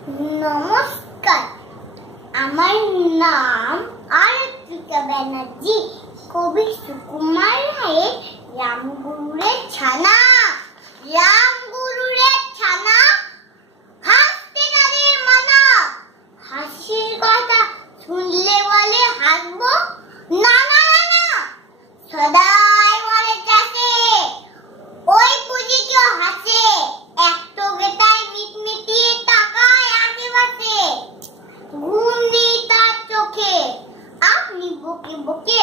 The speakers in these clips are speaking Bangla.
নমস্কার, আমার নাম আরতিকা ব্যানার্জি। কবি সুকুমার রায়ের রামগুরুরে ছানা। রামগুরুরে ছানা, হাসতে তাদের মানা। হাসির কথা শুনলে বলে হাসবো, না না না, সদাই বলে চাষে ওই পুঁজি কেউ হাসে। একটু গেটায় মিটমিটিয়ে তাকায় আশেপাশে, ঘুম নেই তার চোখে। আপনি বকে বকে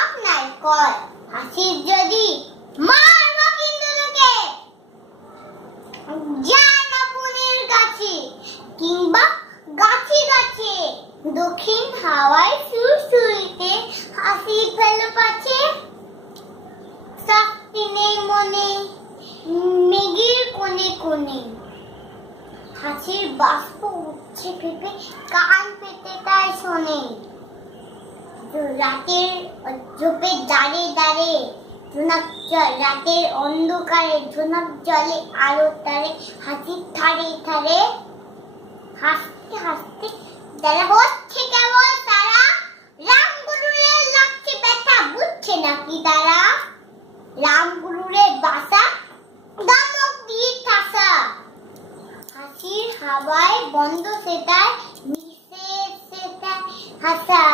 আপনার কয় হাসির যদি মারব কিন্তু তোকে। যান আপনের কাছে কিংবা গাছে গাছে, দক্ষিণ হাওয়ায় সুরসুরিতে হাসি ফেলে পাছে। শক্তি নেই মনে মেঘের কোণে কোণে, হাসির বাষ্প উঠছে ফেপে কান পেতে তাই শোনে। রাতের ঝোপে দাঁড়ে দাঁড়ে ঝোনাক জল, রাতের অন্ধকারে ঝোনাক জলে আলো তারে। হাসির ধারে ধারে হাসতে হাসতে যারা হচ্ছে কেবল তারা। রামগুরুরে লাগছে ব্যথা, বুঝছে নাকি তারা? রামগুরুরে বাসা দামক দিয়ে ঠাসা, হাসির হাওয়ায় বন্ধ সেটায় মিশে সেটায় হাসা।